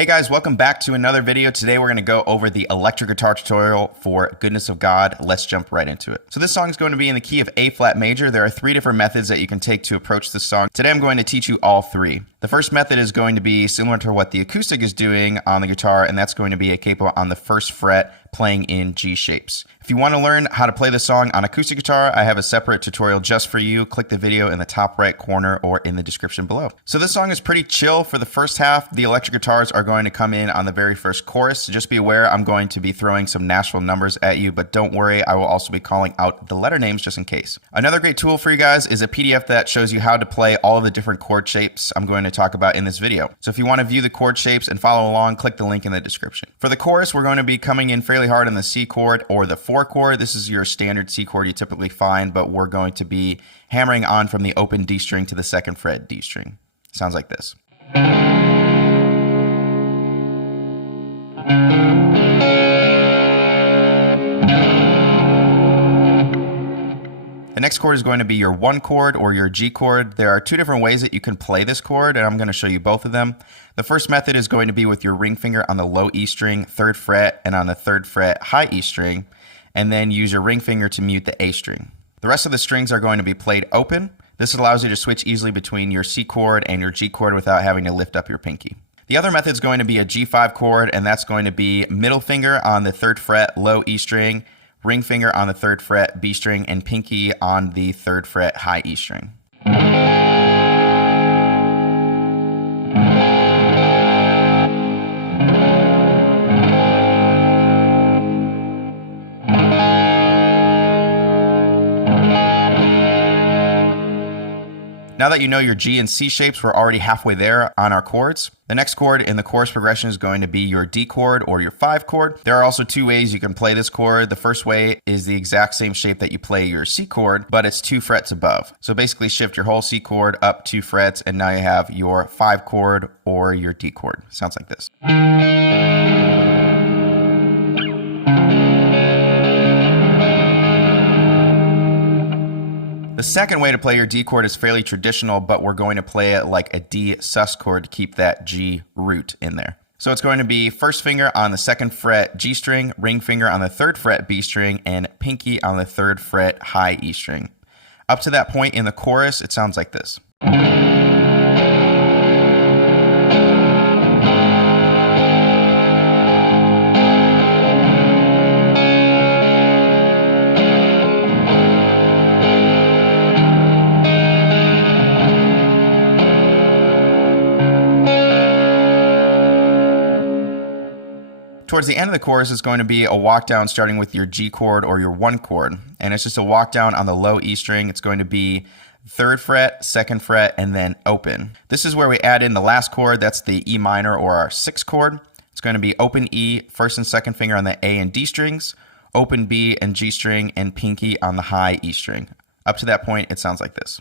Hey guys, welcome back to another video. Today we're going to go over the electric guitar tutorial for Goodness of God. Let's jump right into it. So this song is going to be in the key of A flat major. There are three different methods that you can take to approach this song. Today I'm going to teach you all three. The first method is going to be similar to what the acoustic is doing on the guitar, and that's going to be a capo on the first fret playing in G shapes. If you want to learn how to play the song on acoustic guitar, I have a separate tutorial just for you. Click the video in the top right corner or in the description below. So this song is pretty chill for the first half. The electric guitars are going to come in on the very first chorus. So just be aware I'm going to be throwing some Nashville numbers at you, but don't worry, I will also be calling out the letter names just in case. Another great tool for you guys is a PDF that shows you how to play all of the different chord shapes I'm going to talk about in this video. So if you want to view the chord shapes and follow along, click the link in the description. For the chorus, we're going to be coming in fairly hard on the C chord or the 4 chord. This is your standard C chord you typically find, but we're going to be hammering on from the open D string to the 2nd fret D string. Sounds like this. The next chord is going to be your 1 chord or your G chord. There are two different ways that you can play this chord, and I'm going to show you both of them. The first method is going to be with your ring finger on the low E string, 3rd fret, and on the 3rd fret high E string, and then use your ring finger to mute the A string. The rest of the strings are going to be played open. This allows you to switch easily between your C chord and your G chord without having to lift up your pinky. The other method is going to be a G5 chord, and that's going to be middle finger on the 3rd fret low E string, ring finger on the 3rd fret B string, and pinky on the 3rd fret high E string. Now that you know your G and C shapes, we're already halfway there on our chords. The next chord in the chorus progression is going to be your D chord or your 5 chord. There are also two ways you can play this chord. The first way is the exact same shape that you play your C chord, but it's 2 frets above. So basically shift your whole C chord up 2 frets, and now you have your 5 chord or your D chord. Sounds like this. The second way to play your D chord is fairly traditional, but we're going to play it like a D sus chord to keep that G root in there. So it's going to be first finger on the 2nd fret G string, ring finger on the 3rd fret B string, and pinky on the 3rd fret high E string. Up to that point in the chorus, it sounds like this. Towards the end of the chorus is going to be a walk down starting with your G chord or your 1 chord. And it's just a walk down on the low E string. It's going to be 3rd fret, 2nd fret, and then open. This is where we add in the last chord. That's the E minor or our 6th chord. It's going to be open E, 1st and 2nd finger on the A and D strings, open B and G string, and pinky on the high E string. Up to that point, it sounds like this.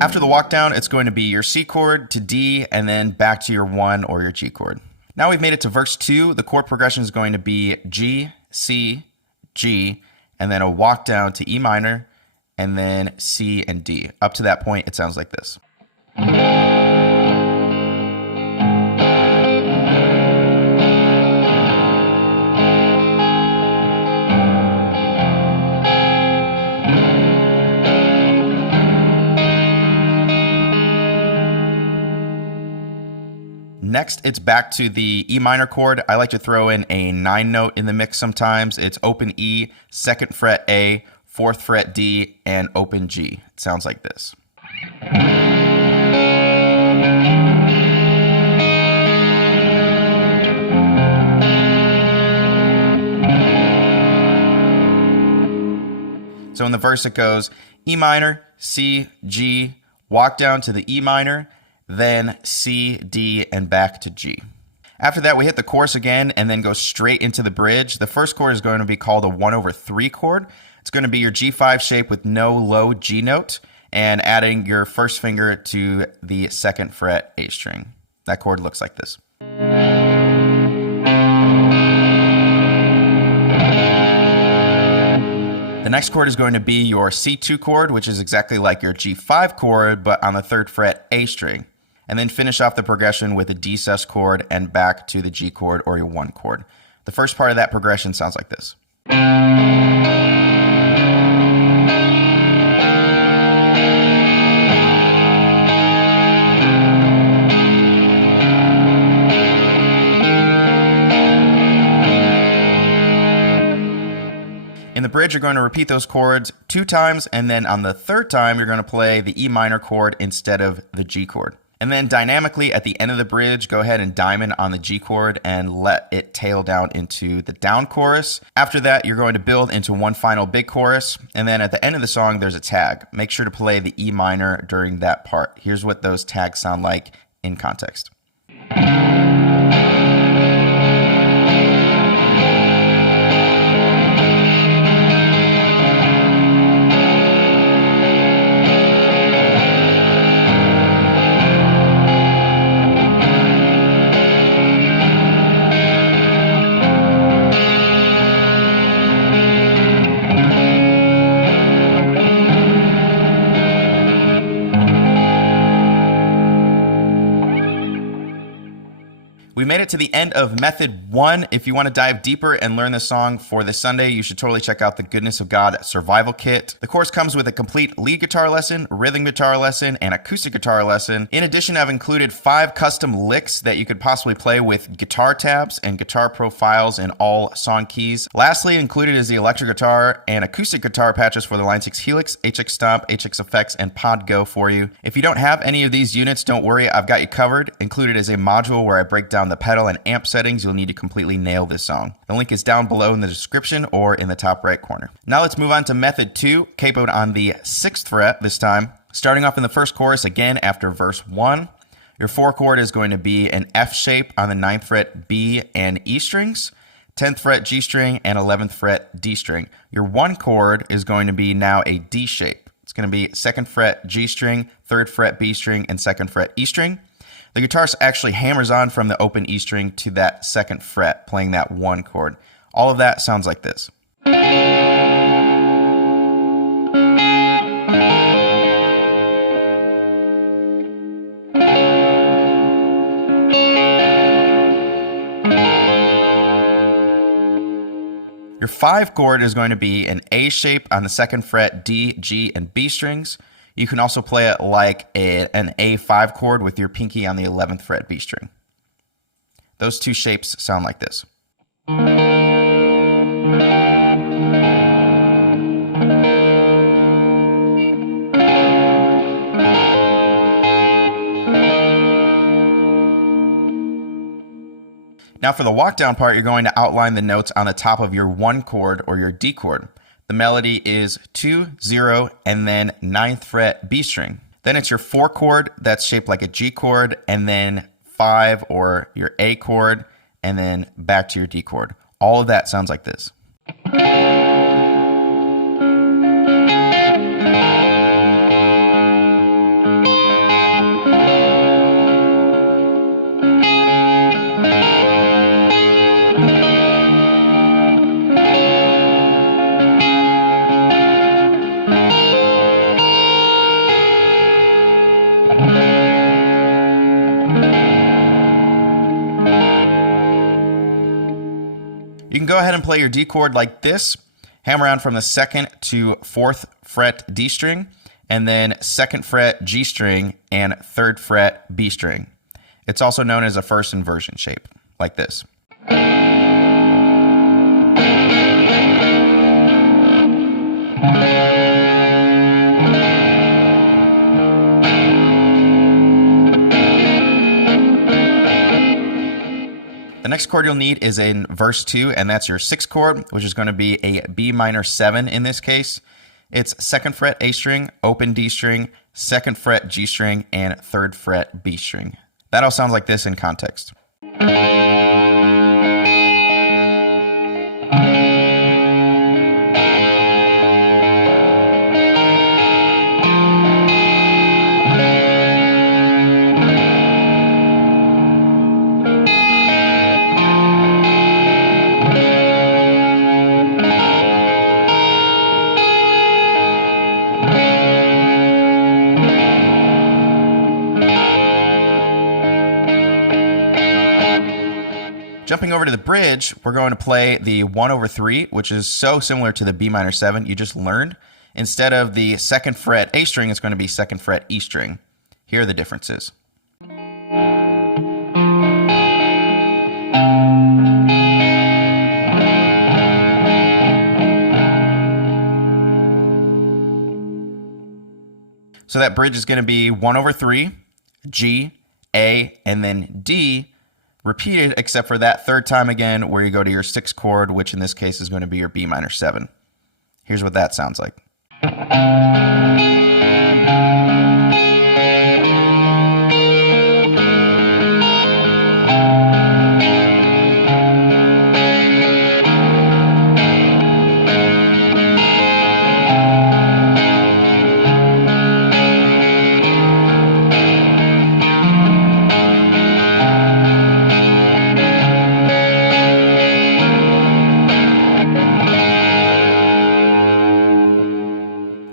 After the walk down, it's going to be your C chord to D and then back to your 1 or your G chord. Now we've made it to verse 2. The chord progression is going to be G, C, G, and then a walk down to E minor, and then C and D. Up to that point, it sounds like this. Next, it's back to the E minor chord. I like to throw in a 9 note in the mix sometimes. It's open E, 2nd fret A, 4th fret D, and open G. It sounds like this. So in the verse it goes E minor, C, G, walk down to the E minor, then C, D, and back to G. After that, we hit the chorus again and then go straight into the bridge. The first chord is going to be called a 1/3 chord. It's going to be your G5 shape with no low G note and adding your first finger to the 2nd fret A string. That chord looks like this. The next chord is going to be your C2 chord, which is exactly like your G5 chord, but on the 3rd fret A string. And then finish off the progression with a D sus chord and back to the G chord or your 1 chord. The first part of that progression sounds like this. In the bridge, you're going to repeat those chords 2 times, and then on the 3rd time, you're going to play the E minor chord instead of the G chord. And then dynamically at the end of the bridge, go ahead and diamond on the G chord and let it tail down into the down chorus. After that, you're going to build into one final big chorus. And then at the end of the song, there's a tag. Make sure to play the E minor during that part. Here's what those tags sound like in context. We made it to the end of method 1. If you want to dive deeper and learn this song for this Sunday, you should totally check out the Goodness of God Survival Kit. The course comes with a complete lead guitar lesson, rhythm guitar lesson, and acoustic guitar lesson. In addition, I've included 5 custom licks that you could possibly play with guitar tabs and guitar profiles in all song keys. Lastly, included is the electric guitar and acoustic guitar patches for the Line 6 Helix, HX Stomp, HX Effects, and Pod Go for you. If you don't have any of these units, don't worry, I've got you covered. Included is a module where I break down the pedal and amp settings you'll need to completely nail this song. The link is down below in the description or in the top right corner. Now let's move on to method 2, capoed on the 6th fret this time. Starting off in the first chorus again after verse 1. Your 4 chord is going to be an F shape on the 9th fret B and E strings, 10th fret G string, and 11th fret D string. Your 1 chord is going to be now a D shape. It's going to be 2nd fret G string, 3rd fret B string, and 2nd fret E string. The guitarist actually hammers on from the open E string to that 2nd fret, playing that 1 chord. All of that sounds like this. Your 5 chord is going to be an A shape on the 2nd fret, D, G, and B strings. You can also play it like an A5 chord with your pinky on the 11th fret B string. Those 2 shapes sound like this. Now for the walk down part, you're going to outline the notes on the top of your 1 chord or your D chord. The melody is 2, 0, and then 9th fret B string. Then it's your 4 chord that's shaped like a G chord, and then 5 or your A chord, and then back to your D chord. All of that sounds like this. You can go ahead and play your D chord like this. Hammer on from the 2nd to 4th fret D string, and then 2nd fret G string and 3rd fret B string. It's also known as a first inversion shape, like this. The next chord you'll need is in verse 2, and that's your 6th chord, which is going to be a B minor 7 in this case. It's 2nd fret A string, open D string, 2nd fret G string, and 3rd fret B string. That all sounds like this in context. Jumping over to the bridge, we're going to play the 1/3, which is so similar to the B minor 7 you just learned. Instead of the 2nd fret A string, it's going to be 2nd fret E string. Here are the differences. So that bridge is going to be 1/3, G, A, and then D, repeated except for that 3rd time again where you go to your 6th chord, which in this case is going to be your B minor 7. Here's what that sounds like.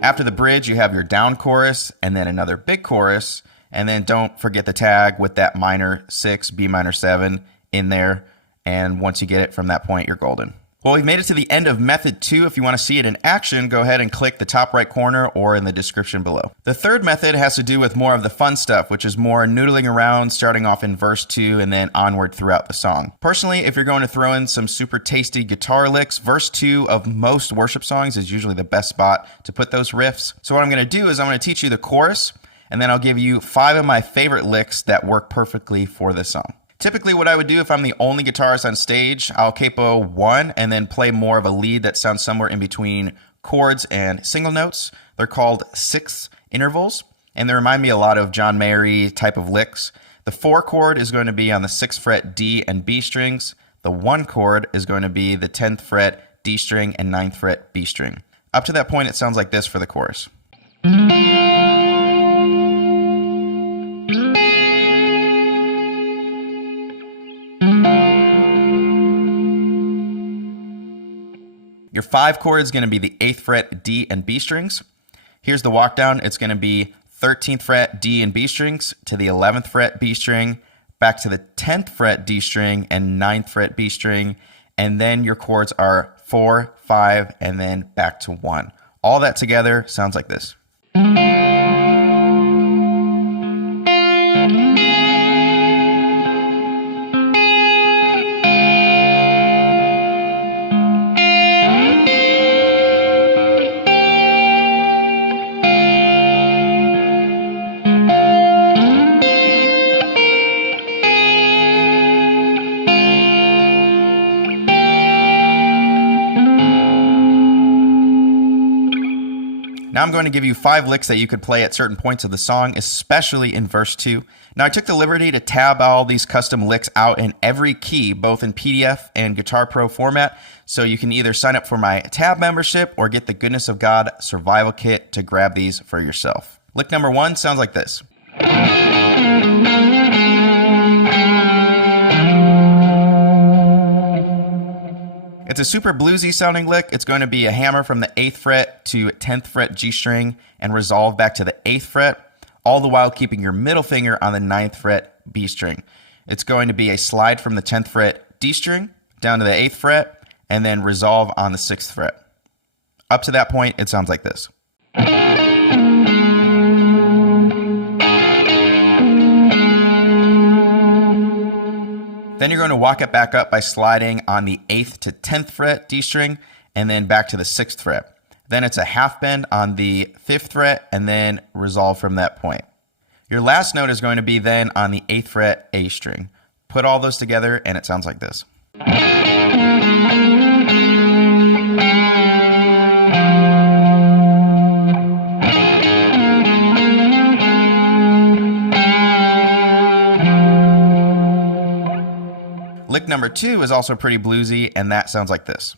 After the bridge, you have your down chorus and then another big chorus. And then don't forget the tag with that minor 6, B minor 7 in there. And once you get it from that point, you're golden. Well, we've made it to the end of method 2. If you want to see it in action, go ahead and click the top right corner or in the description below. The third method has to do with more of the fun stuff, which is more noodling around, starting off in verse 2 and then onward throughout the song. Personally, if you're going to throw in some super tasty guitar licks, verse 2 of most worship songs is usually the best spot to put those riffs. So what I'm going to do is I'm going to teach you the chorus, and then I'll give you 5 of my favorite licks that work perfectly for this song. Typically what I would do if I'm the only guitarist on stage, I'll capo 1 and then play more of a lead that sounds somewhere in between chords and single notes. They're called 6th intervals, and they remind me a lot of John Mayer type of licks. The 4 chord is going to be on the 6th fret D and B strings. The 1 chord is going to be the 10th fret D string and 9th fret B string. Up to that point, it sounds like this for the chorus. Your 5 chord is going to be the 8th fret D and B strings. Here's the walk down. It's going to be 13th fret D and B strings to the 11th fret B string, back to the 10th fret D string and 9th fret B string, and then your chords are 4, 5, and then back to 1. All that together sounds like this. Now I'm going to give you 5 licks that you could play at certain points of the song, especially in verse 2. Now I took the liberty to tab all these custom licks out in every key, both in PDF and Guitar Pro format, so you can either sign up for my tab membership or get the Goodness of God survival kit to grab these for yourself. Lick number 1 sounds like this. It's a super bluesy sounding lick. It's going to be a hammer from the 8th fret to 10th fret G string and resolve back to the 8th fret, all the while keeping your middle finger on the 9th fret B string. It's going to be a slide from the 10th fret D string down to the 8th fret and then resolve on the 6th fret. Up to that point, it sounds like this. Then you're going to walk it back up by sliding on the 8th to 10th fret D string and then back to the 6th fret. Then it's a half bend on the 5th fret and then resolve from that point. Your last note is going to be then on the 8th fret A string. Put all those together and it sounds like this. Lick number 2 is also pretty bluesy, and that sounds like this.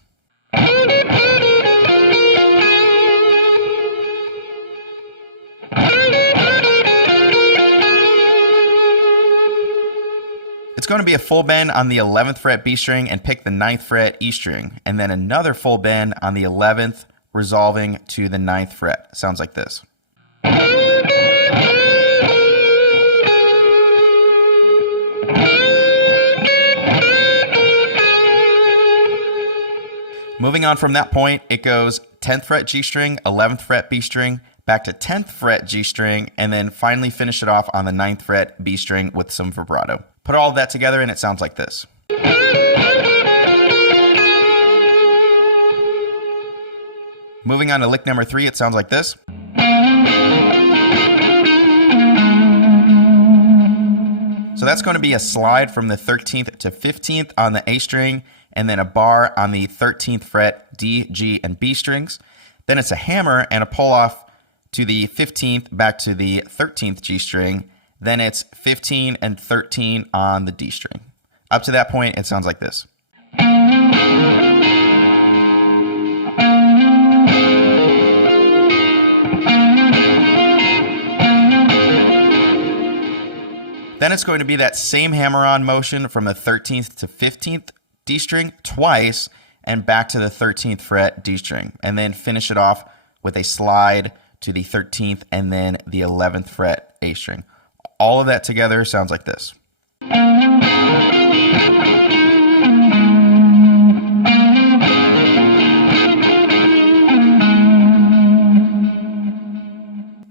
It's going to be a full bend on the 11th fret B string and pick the 9th fret E string, and then another full bend on the 11th, resolving to the 9th fret. Sounds like this. Moving on from that point, it goes 10th fret G string, 11th fret B string, back to 10th fret G string, and then finally finish it off on the 9th fret B string with some vibrato. Put all of that together and it sounds like this. Moving on to lick number 3, it sounds like this. So that's going to be a slide from the 13th to 15th on the A string, and then a bar on the 13th fret D, G, and B strings. Then it's a hammer and a pull off to the 15th back to the 13th G string. Then it's 15 and 13 on the D string. Up to that point, it sounds like this. Then it's going to be that same hammer-on motion from the 13th to 15th D string twice and back to the 13th fret D string, and then finish it off with a slide to the 13th and then the 11th fret A string. All of that together sounds like this.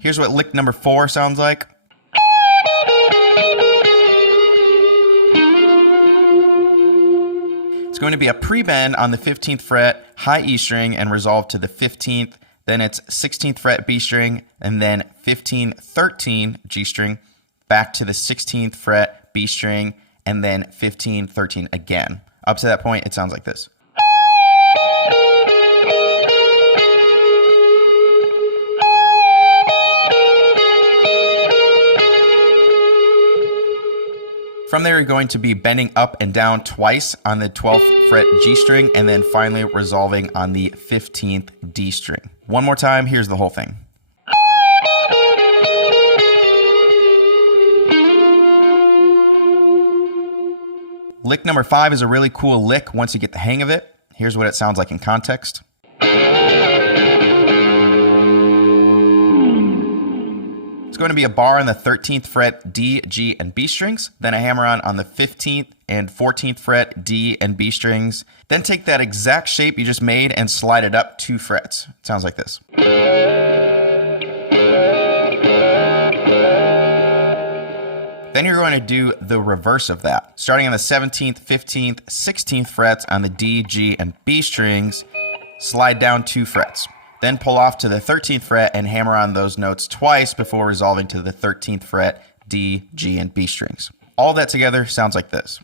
Here's what lick number 4 sounds like. It's going to be a pre-bend on the 15th fret, high E string, and resolve to the 15th. Then it's 16th fret B string, and then 15, 13 G string, back to the 16th fret B string, and then 15, 13 again. Up to that point, it sounds like this. From there, you're going to be bending up and down twice on the 12th fret G string, and then finally resolving on the 15th D string. One more time, here's the whole thing. Lick number 5 is a really cool lick once you get the hang of it. Here's what it sounds like in context. It's going to be a bar on the 13th fret D, G, and B strings, then a hammer-on the 15th and 14th fret D and B strings. Then take that exact shape you just made and slide it up 2 frets. It sounds like this. Then you're going to do the reverse of that. Starting on the 17th, 15th, 16th frets on the D, G, and B strings, slide down 2 frets. Then pull off to the 13th fret and hammer on those notes twice before resolving to the 13th fret, D, G, and B strings. All that together sounds like this.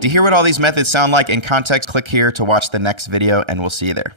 To hear what all these methods sound like in context, click here to watch the next video, and we'll see you there.